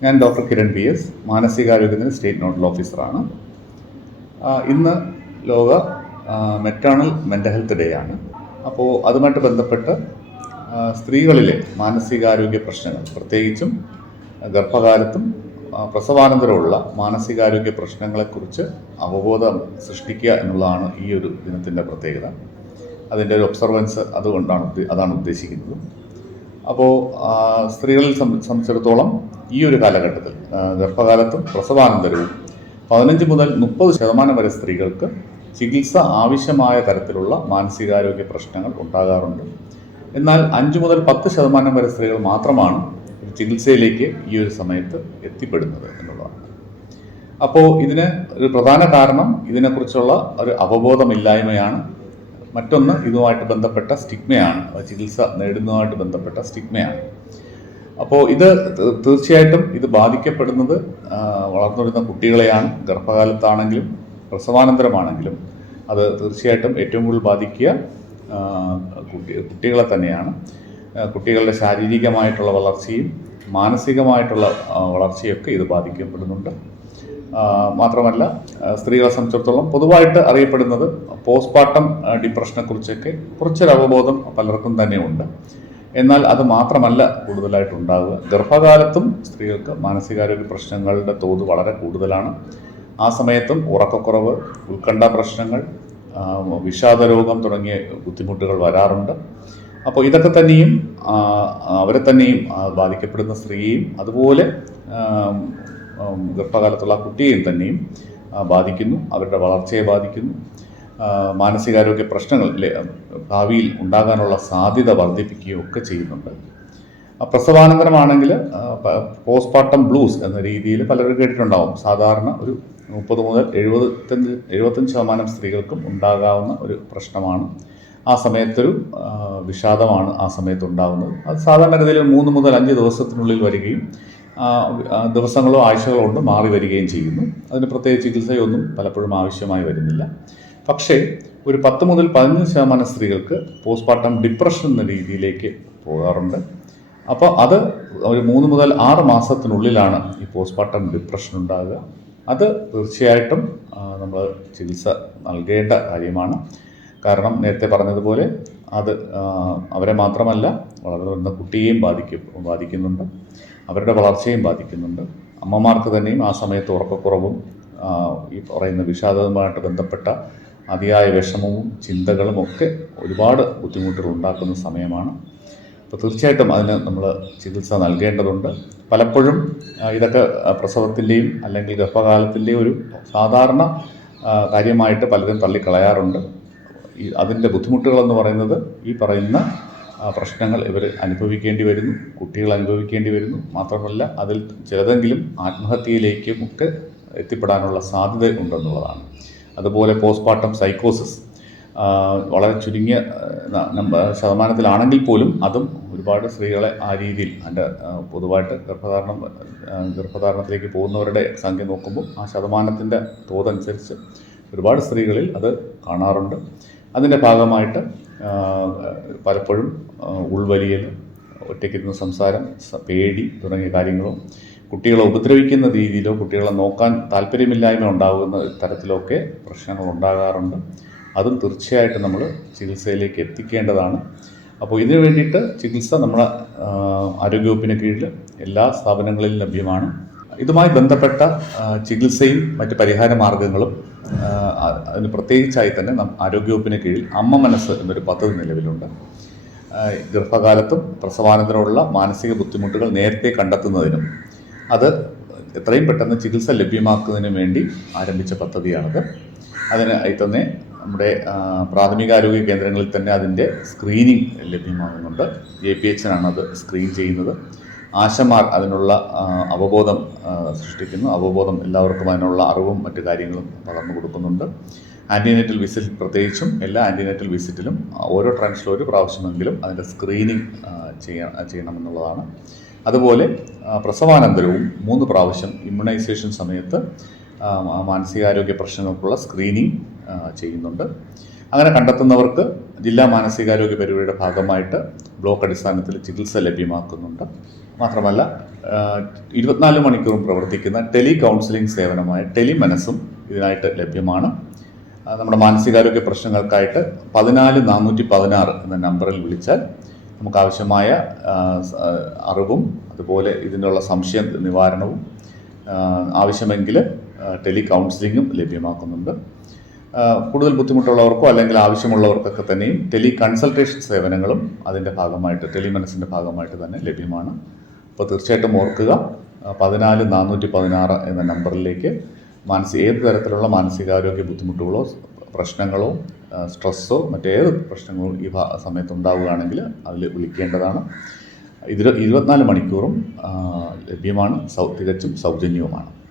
ഞാൻ doctor Kiran P S, മാനസികാരോഗ്യത്തിന് state nodal ഓഫീസറാണ്. ഇന്ന് ലോക മെറ്റേണൽ മെൻ്റൽ ഹെൽത്ത് ഡേ ആണ്. അപ്പോൾ അതുമായിട്ട് ബന്ധപ്പെട്ട് സ്ത്രീകളിലെ മാനസികാരോഗ്യ പ്രശ്നങ്ങൾ, പ്രത്യേകിച്ചും ഗർഭകാലത്തും പ്രസവാനന്തരമുള്ള മാനസികാരോഗ്യ പ്രശ്നങ്ങളെക്കുറിച്ച് അവബോധം സൃഷ്ടിക്കുക എന്നുള്ളതാണ് ഈ ഒരു ദിനത്തിൻ്റെ പ്രത്യേകത. അതിൻ്റെ ഒരു ഒബ്സർവൻസ് അതാണ് ഉദ്ദേശിക്കുന്നത്. അപ്പോൾ സ്ത്രീകളിൽ സംബന്ധിച്ചിടത്തോളം ഈ ഒരു കാലഘട്ടത്തിൽ ഗർഭകാലത്തും പ്രസവാനന്തരവും 15 മുതൽ 30% വരെ സ്ത്രീകൾക്ക് ചികിത്സ ആവശ്യമായ തരത്തിലുള്ള മാനസികാരോഗ്യ പ്രശ്നങ്ങൾ ഉണ്ടാകാറുണ്ട്. എന്നാൽ 5 മുതൽ 10% വരെ സ്ത്രീകൾ മാത്രമാണ് ചികിത്സയിലേക്ക് ഈ ഒരു സമയത്ത് എത്തിപ്പെടുന്നത് എന്നുള്ളതാണ്. അപ്പോൾ ഇതിന് ഒരു പ്രധാന കാരണം ഇതിനെക്കുറിച്ചുള്ള ഒരു അവബോധമില്ലായ്മയാണ്. മറ്റൊന്ന് ഇതുമായിട്ട് ബന്ധപ്പെട്ട സ്റ്റിഗ്മയാണ്, ചികിത്സ നേടുന്നതുമായിട്ട് ബന്ധപ്പെട്ട സ്റ്റിഗ്മയാണ്. അപ്പോൾ ഇത് തീർച്ചയായിട്ടും ഇത് ബാധിക്കപ്പെടുന്നത് വളർന്നു വരുന്ന കുട്ടികളെയാണ്. ഗർഭകാലത്താണെങ്കിലും പ്രസവാനന്തരമാണെങ്കിലും അത് തീർച്ചയായിട്ടും ഏറ്റവും കൂടുതൽ ബാധിക്കുക കുട്ടികളെ തന്നെയാണ്. കുട്ടികളുടെ ശാരീരികമായിട്ടുള്ള വളർച്ചയും മാനസികമായിട്ടുള്ള വളർച്ചയൊക്കെ ഇത് ബാധിക്കപ്പെടുന്നുണ്ട്. മാത്രമല്ല സ്ത്രീകളെ സംബന്ധിച്ചിടത്തോളം പൊതുവായിട്ട് അറിയപ്പെടുന്നത് പോസ്റ്റ്പാർട്ടം ഡിപ്രഷനെ കുറിച്ചൊക്കെ കുറച്ചൊരു അവബോധം പലർക്കും തന്നെ ഉണ്ട്. എന്നാൽ അത് മാത്രമല്ല കൂടുതലായിട്ടുണ്ടാവുക. ഗർഭകാലത്തും സ്ത്രീകൾക്ക് മാനസികാരോഗ്യ പ്രശ്നങ്ങളുടെ തോത് വളരെ കൂടുതലാണ്. ആ സമയത്തും ഉറക്കക്കുറവ്, ഉത്കണ്ഠ പ്രശ്നങ്ങൾ, വിഷാദരോഗം തുടങ്ങിയ ബുദ്ധിമുട്ടുകൾ വരാറുണ്ട്. അപ്പോൾ ഇതൊക്കെ തന്നെയും അവരെ തന്നെയും ബാധിക്കപ്പെടുന്ന സ്ത്രീയെയും അതുപോലെ ഗർഭകാലത്തുള്ള കുട്ടിയെയും തന്നെയും ബാധിക്കുന്നു, അവരുടെ വളർച്ചയെ ബാധിക്കുന്നു. മാനസികാരോഗ്യ പ്രശ്നങ്ങൾ ഭാവിയിൽ ഉണ്ടാകാനുള്ള സാധ്യത വർദ്ധിപ്പിക്കുകയൊക്കെ ചെയ്യുന്നുണ്ട്. പ്രസവാനന്തരമാണെങ്കിൽ പോസ്റ്റ്പാർട്ടം ബ്ലൂസ് എന്ന രീതിയിൽ പലരും കേട്ടിട്ടുണ്ടാവും. സാധാരണ ഒരു 30 മുതൽ 75% സ്ത്രീകൾക്കും ഉണ്ടാകാവുന്ന ഒരു പ്രശ്നമാണ്. ആ സമയത്തൊരു വിഷാദമാണ് ആ സമയത്ത് ഉണ്ടാകുന്നത്. അത് സാധാരണഗതിയിൽ 3 മുതൽ 5 ദിവസത്തിനുള്ളിൽ വരികയും ദിവസങ്ങളോ ആഴ്ചകളോ കൊണ്ട് മാറി വരികയും ചെയ്യുന്നു. അതിന് പ്രത്യേക ചികിത്സയൊന്നും പലപ്പോഴും ആവശ്യമായി വരുന്നില്ല. പക്ഷേ ഒരു 10 മുതൽ 15% സ്ത്രീകൾക്ക് പോസ്റ്റ്പാർട്ടം ഡിപ്രഷൻ എന്ന രീതിയിലേക്ക് പോകാറുണ്ട്. അപ്പോൾ അത് ഒരു 3 മുതൽ 6 മാസത്തിനുള്ളിലാണ് ഈ പോസ്റ്റ്പാർട്ടം ഡിപ്രഷൻ ഉണ്ടാകുക. അത് തീർച്ചയായിട്ടും നമ്മൾ ചികിത്സ നൽകേണ്ട കാര്യമാണ്. കാരണം നേരത്തെ പറഞ്ഞതുപോലെ അത് അവരെ മാത്രമല്ല വളർന്നു വരുന്ന കുട്ടിയെയും ബാധിക്കുന്നുണ്ട്, അവരുടെ വളർച്ചയും ബാധിക്കുന്നുണ്ട്. അമ്മമാർക്ക് തന്നെയും ആ സമയത്ത് ഉറക്കക്കുറവും ഈ പറയുന്ന വിഷാദവുമായിട്ട് ബന്ധപ്പെട്ട അതിയായ വിഷമവും ചിന്തകളും ഒക്കെ ഒരുപാട് ബുദ്ധിമുട്ടുകൾ ഉണ്ടാക്കുന്ന സമയമാണ്. അപ്പോൾ തീർച്ചയായിട്ടും അതിന് നമ്മൾ ചികിത്സ നൽകേണ്ടതുണ്ട്. പലപ്പോഴും ഇതൊക്കെ പ്രസവത്തിൻ്റെയും അല്ലെങ്കിൽ ഗർഭകാലത്തിൻ്റെയും ഒരു സാധാരണ കാര്യമായിട്ട് പലരും തള്ളിക്കളയാറുണ്ട്. അതിൻ്റെ ബുദ്ധിമുട്ടുകളെന്ന് പറയുന്നത് ഈ പറയുന്ന പ്രശ്നങ്ങൾ ഇവർ അനുഭവിക്കേണ്ടി വരുന്നു, കുട്ടികൾ അനുഭവിക്കേണ്ടി വരുന്നു. മാത്രമല്ല അതിൽ ചിലതെങ്കിലും ആത്മഹത്യയിലേക്കും ഒക്കെ എത്തിപ്പെടാനുള്ള സാധ്യത ഉണ്ടെന്നുള്ളതാണ്. അതുപോലെ പോസ്റ്റ്പാർട്ടം സൈക്കോസിസ് വളരെ ചുരുങ്ങിയ ശതമാനത്തിലാണെങ്കിൽ പോലും അതും ഒരുപാട് സ്ത്രീകളെ ആ രീതിയിൽ അതിൻ്റെ പൊതുവായിട്ട് ഗർഭധാരണത്തിലേക്ക് പോകുന്നവരുടെ സംഖ്യ നോക്കുമ്പോൾ ആ ശതമാനത്തിൻ്റെ തോതനുസരിച്ച് ഒരുപാട് സ്ത്രീകളിൽ അത് കാണാറുണ്ട്. അതിൻ്റെ ഭാഗമായിട്ട് പലപ്പോഴും ഉൾവലിയൽ, ഒറ്റയ്ക്കിരുന്ന സംസാരം, പേടി തുടങ്ങിയ കാര്യങ്ങളും കുട്ടികളെ ഉപദ്രവിക്കുന്ന രീതിയിലോ കുട്ടികളെ നോക്കാൻ താല്പര്യമില്ലായ്മ ഉണ്ടാകുന്ന തരത്തിലൊക്കെ പ്രശ്നങ്ങൾ ഉണ്ടാകാറുണ്ട്. അതും തീർച്ചയായിട്ടും നമ്മൾ ചികിത്സയിലേക്ക് എത്തിക്കേണ്ടതാണ്. അപ്പോൾ ഇതിനു വേണ്ടിയിട്ട് ചികിത്സ നമ്മുടെ ആരോഗ്യവകുപ്പിന് കീഴിൽ എല്ലാ സ്ഥാപനങ്ങളിലും ലഭ്യമാണ്. ഇതുമായി ബന്ധപ്പെട്ട ചികിത്സയും മറ്റ് പരിഹാര മാർഗങ്ങളും അതിന് പ്രത്യേകിച്ചായി തന്നെ ആരോഗ്യവകുപ്പിന് കീഴിൽ അമ്മ മനസ്സ് എന്നൊരു പദ്ധതി നിലവിലുണ്ട്. ഗർഭകാലത്തും പ്രസവാനന്തരമുള്ള മാനസിക ബുദ്ധിമുട്ടുകൾ നേരത്തെ കണ്ടെത്തുന്നതിനും അത് എത്രയും പെട്ടെന്ന് ചികിത്സ ലഭ്യമാക്കുന്നതിനും വേണ്ടി ആരംഭിച്ച പദ്ധതിയാണത്. അതിനായി തന്നെ നമ്മുടെ പ്രാഥമികാരോഗ്യ കേന്ദ്രങ്ങളിൽ തന്നെ അതിൻ്റെ സ്ക്രീനിങ് ലഭ്യമാകുന്നുണ്ട്. JPH അത് സ്ക്രീൻ ചെയ്യുന്നത്. ആശമാർ അതിനുള്ള അവബോധം സൃഷ്ടിക്കുന്നു. അവബോധം എല്ലാവർക്കും അതിനുള്ള അറിവും മറ്റു കാര്യങ്ങളും പകർന്നു കൊടുക്കുന്നുണ്ട്. ആൻറ്റിനേറ്റൽ വിസിറ്റ് പ്രത്യേകിച്ചും എല്ലാ ആൻറ്റിനേറ്റൽ വിസിറ്റിലും ഓരോ ട്രാൻസിലും ഒരു പ്രാവശ്യമെങ്കിലും അതിൻ്റെ സ്ക്രീനിങ് ചെയ്യണമെന്നുള്ളതാണ്. അതുപോലെ പ്രസവാനന്തരവും 3 പ്രാവശ്യം ഇമ്മ്യൂണൈസേഷൻ സമയത്ത് മാനസികാരോഗ്യ പ്രശ്നങ്ങൾക്കുള്ള സ്ക്രീനിങ് ചെയ്യുന്നുണ്ട്. അങ്ങനെ കണ്ടെത്തുന്നവർക്ക് ജില്ലാ മാനസികാരോഗ്യ പരിപാടിയുടെ ഭാഗമായിട്ട് ബ്ലോക്ക് അടിസ്ഥാനത്തിൽ ചികിത്സ ലഭ്യമാക്കുന്നുണ്ട്. മാത്രമല്ല 24 മണിക്കൂറും പ്രവർത്തിക്കുന്ന ടെലി കൗൺസിലിംഗ് സേവനമായ ടെലിമനസ്സും ഇതിനായിട്ട് ലഭ്യമാണ്. നമ്മുടെ മാനസികാരോഗ്യ പ്രശ്നങ്ങൾക്കായിട്ട് 14416 എന്ന നമ്പറിൽ വിളിച്ചാൽ നമുക്ക് ആവശ്യമായ അറിവും അതുപോലെ ഇതിനുള്ള സംശയ നിവാരണവും ആവശ്യമെങ്കിൽ ടെലി കൗൺസിലിങ്ങും ലഭ്യമാക്കുന്നുണ്ട്. കൂടുതൽ ബുദ്ധിമുട്ടുള്ളവർക്കോ അല്ലെങ്കിൽ ആവശ്യമുള്ളവർക്കൊക്കെ തന്നെയും ടെലി കൺസൾട്ടേഷൻ സേവനങ്ങളും അതിൻ്റെ ഭാഗമായിട്ട് ടെലിമനസ്സിൻ്റെ ഭാഗമായിട്ട് തന്നെ ലഭ്യമാണ്. അപ്പോൾ തീർച്ചയായിട്ടും ഓർക്കുക, 14416 എന്ന നമ്പറിലേക്ക് ഏത് തരത്തിലുള്ള മാനസികാരോഗ്യ ബുദ്ധിമുട്ടുകളോ പ്രശ്നങ്ങളോ സ്ട്രെസ്സോ മറ്റേത് പ്രശ്നങ്ങളും ഈ സമയത്ത് ഉണ്ടാവുകയാണെങ്കിൽ അതിൽ വിളിക്കേണ്ടതാണ്. ഇതിൽ 24 മണിക്കൂറും ലഭ്യമാണ്, തികച്ചും സൗജന്യവുമാണ്.